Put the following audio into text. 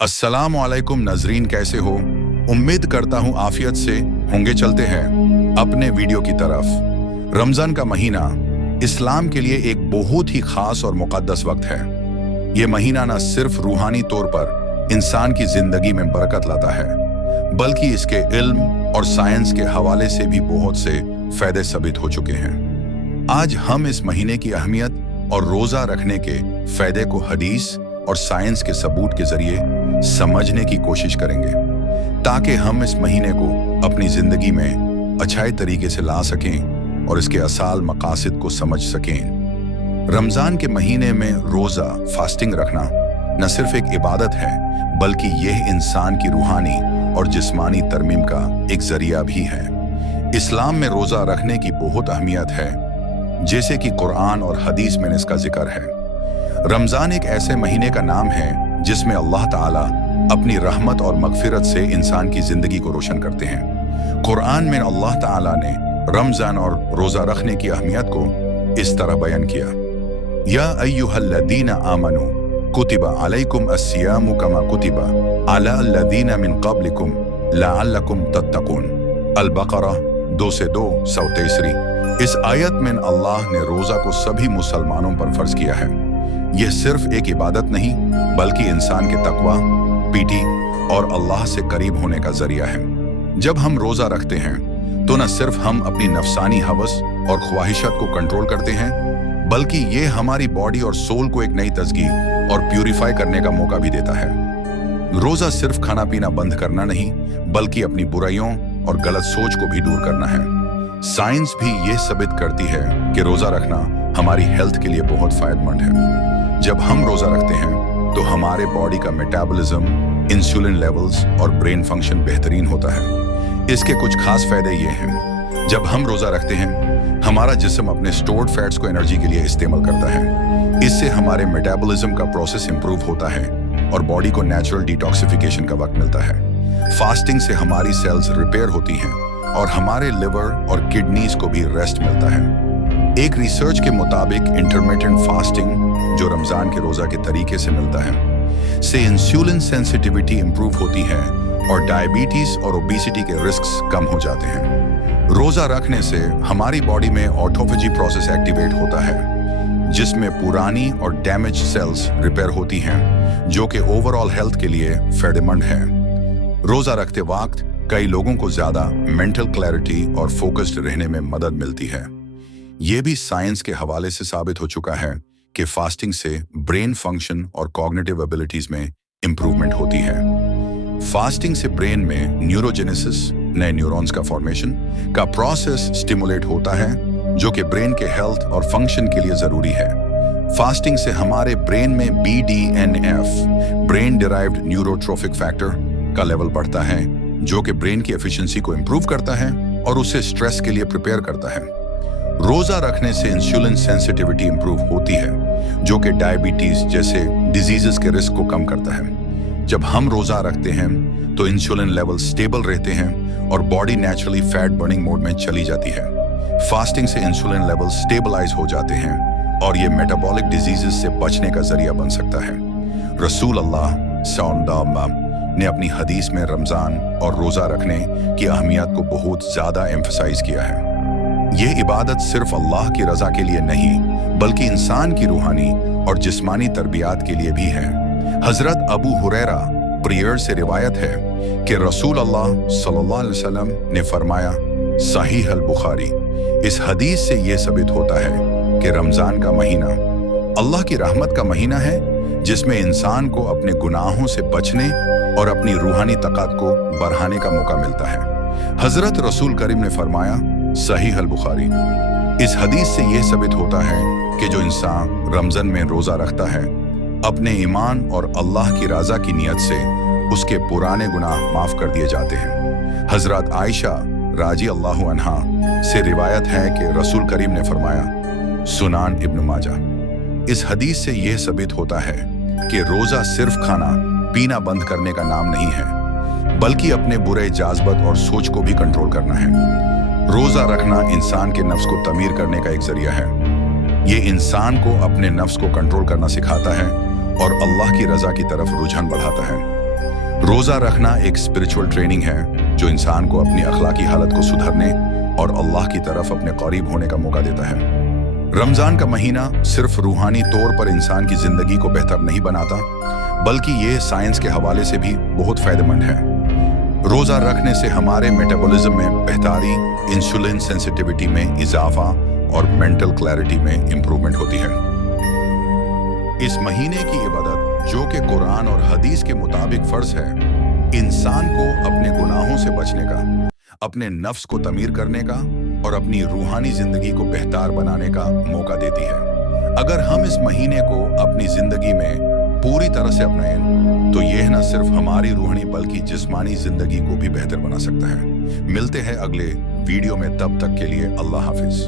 अस्सलाम वालेकुम नाजरीन, कैसे हो? उम्मीद करता हूँ आफियत से होंगे। चलते हैं अपने वीडियो की तरफ। रमज़ान का महीना इस्लाम के लिए एक बहुत ही खास और मुक़द्दस वक्त है। ये महीना न सिर्फ रूहानी तौर पर इंसान की ज़िंदगी में बरकत लाता है, बल्कि इसके इल्म और साइंस के हवाले से भी बहुत से फ़ायदे साबित हो चुके हैं। आज हम इस महीने की अहमियत और रोज़ा रखने के फ़ायदे को हदीस और साइंस के सबूत के ज़रिए समझने की कोशिश करेंगे, ताकि हम इस महीने को अपनी ज़िंदगी में अच्छे तरीके से ला सकें और इसके असल मकासद को समझ सकें। रमज़ान के महीने में रोज़ा फास्टिंग रखना न सिर्फ एक इबादत है, बल्कि यह इंसान की रूहानी और जिस्मानी तरमीम का एक ज़रिया भी है। इस्लाम में रोज़ा रखने की बहुत अहमियत है, जैसे कि कुरान और हदीस में इसका जिक्र है। रमज़ान एक ऐसे महीने का नाम है जिसमें अल्लाह ताला अपनी रहमत और मगफिरत से इंसान की ज़िंदगी को रोशन करते हैं। कुरान में अल्लाह ताला ने रमज़ान और रोज़ा रखने की अहमियत को इस तरह बयान किया, या अय्युहल्लज़ीना आमनू कुतिबा अलैकुम अस्सियामु कमा कुतिबा अला अल्लज़ीना मिन क़ब्लिकुम लअल्लकुम तत्तक़ून। अल-बक़रा 2-2 इस आयत में अल्लाह ने रोज़ा को सभी मुसलमानों पर फ़र्ज किया है। यह सिर्फ एक इबादत नहीं, बल्कि इंसान के तकवा, पीठी और अल्लाह से करीब होने का जरिया है। जब हम रोज़ा रखते हैं तो न सिर्फ हम अपनी नफसानी हवस और ख्वाहिशात को कंट्रोल करते हैं, बल्कि ये हमारी बॉडी और सोल को एक नई तज़की और प्यूरिफाई करने का मौका भी देता है। रोज़ा सिर्फ खाना पीना बंद करना नहीं, बल्कि अपनी बुराइयों और गलत सोच को भी दूर करना है। साइंस भी ये साबित करती है कि रोज़ा रखना हमारी हेल्थ के लिए बहुत फ़ायदेमंद है। जब हम रोज़ा रखते हैं तो हमारे बॉडी का मेटाबॉलिज्म, इंसुलिन लेवल्स और ब्रेन फंक्शन बेहतरीन होता है। इसके कुछ खास फ़ायदे ये हैं। जब हम रोज़ा रखते हैं, हमारा जिस्म अपने स्टोर्ड फैट्स को एनर्जी के लिए इस्तेमाल करता है। इससे हमारे मेटाबॉलिज्म का प्रोसेस इंप्रूव होता है और बॉडी को नेचुरल डिटॉक्सिफिकेशन का वक्त मिलता है। फास्टिंग से हमारी सेल्स रिपेयर होती हैं और हमारे लिवर और किडनीज को भी रेस्ट मिलता है। एक रिसर्च के मुताबिक इंटरमिटेंट फास्टिंग, जो रमज़ान के रोज़ा के तरीके से मिलता है, से इंसुलिन सेंसिटिविटी इंप्रूव होती है और डायबिटीज़ और ओबेसिटी के रिस्क्स कम हो जाते हैं। रोज़ा रखने से हमारी बॉडी में ऑटोफेजी प्रोसेस एक्टिवेट होता है, जिसमें पुरानी और डैमेज सेल्स रिपेयर होती हैं, जो कि ओवरऑल हेल्थ के लिए फ़ायदेमंद है। रोज़ा रखते वक्त कई लोगों को ज़्यादा मेंटल क्लैरिटी और फोकस्ड रहने में मदद मिलती है। ये भी साइंस के हवाले से साबित हो चुका है कि फास्टिंग से ब्रेन फंक्शन और कॉग्निटिव एबिलिटीज में इंप्रूवमेंट होती है। फास्टिंग से ब्रेन में न्यूरोजेनेसिस, नए न्यूरॉन्स का फॉर्मेशन का प्रोसेस स्टिमुलेट होता है, जो कि ब्रेन के हेल्थ और फंक्शन के लिए ज़रूरी है। फास्टिंग से हमारे ब्रेन में BDNF, brain derived neurotrophic factor का लेवल बढ़ता है, जो कि ब्रेन की एफिशिएंसी को इंप्रूव करता है और उसे स्ट्रेस के लिए प्रिपेयर करता है। रोज़ा रखने से इंसुलिन सेंसिटिविटी इंप्रूव होती है, जो कि डायबिटीज़ जैसे डिजीज़ेस के रिस्क को कम करता है। जब हम रोज़ा रखते हैं तो इंसुलिन लेवल स्टेबल रहते हैं और body naturally fat burning mode में चली जाती है। फास्टिंग से इंसुलिन लेवल स्टेबलाइज हो जाते हैं और ये मेटाबॉलिक डिजीज़ेस से बचने का जरिया बन सकता है। रसूल अल्लाह सल्लल्लाहु अलैहि वसल्लम ने अपनी हदीस में रमज़ान और रोज़ा रखने की अहमियत को बहुत ज़्यादा एम्फसाइज किया है। ये इबादत सिर्फ अल्लाह की रज़ा के लिए नहीं, बल्कि इंसान की रूहानी और जिस्मानी तरबियत के लिए भी है। हज़रत अबू हुरैरा प्रियर से रिवायत है कि रसूल अल्लाह सल्लल्लाहु अलैहि वसल्लम ने फरमाया, सहीह अल-बुखारी। इस हदीस से ये साबित होता है कि रमज़ान का महीना अल्लाह की रहमत का महीना है, जिसमें इंसान को अपने गुनाहों से बचने और अपनी रूहानी ताकत को बढ़ाने का मौका मिलता है। हज़रत रसूल करीम ने फरमाया, सहीह अल-बुखारी। इस हदीस से यह साबित होता है कि जो इंसान रमज़ान में रोज़ा रखता है, अपने ईमान और अल्लाह की रज़ा की नियत से उसके पुराने गुनाह माफ़ कर दिए जाते हैं। हज़रत आयशा राजी अल्लाहु अन्हा से रिवायत है कि रसूल करीम ने फरमाया, सुनान इब्न माजा। इस हदीस से यह साबित होता है कि रोज़ा सिर्फ खाना पीना बंद करने का नाम नहीं है, बल्कि अपने बुरे जाज़्बत और सोच को भी कंट्रोल करना है। रोज़ा रखना इंसान के नफ्स को तमीर करने का एक जरिया है। ये इंसान को अपने नफ्स को कंट्रोल करना सिखाता है और अल्लाह की रज़ा की तरफ रुझान बढ़ाता है। रोजा रखना एक स्पिरिचुअल ट्रेनिंग है जो इंसान को अपनी अखलाकी हालत को सुधरने और अल्लाह की तरफ अपने करीब होने का मौका देता है। रमजान का महीना सिर्फ रूहानी तौर पर इंसान की जिंदगी को बेहतर नहीं बनाता, बल्कि ये साइंस के हवाले से भी बहुत फायदेमंद है। रोजा रखने से हमारे मेटाबॉलिज्म में बेहतरी, इंसुलिन सेंसिटिविटी में इजाफा और मेंटल क्लैरिटी में इंप्रूवमेंट होती है। इस महीने की इबादत जो कि कुरान और हदीस के मुताबिक फर्ज है, इंसान को अपने गुनाहों से बचने का, अपने नफ्स को तमीर करने का और अपनी रूहानी जिंदगी को बेहतर बनाने का मौका देती है। अगर हम इस महीने को अपनी जिंदगी में पूरी तरह से अपनाएं तो यह न सिर्फ हमारी रूहानी बल्कि जिस्मानी जिंदगी को भी बेहतर बना सकता है। मिलते हैं अगले वीडियो में, तब तक के लिए अल्लाह हाफिज।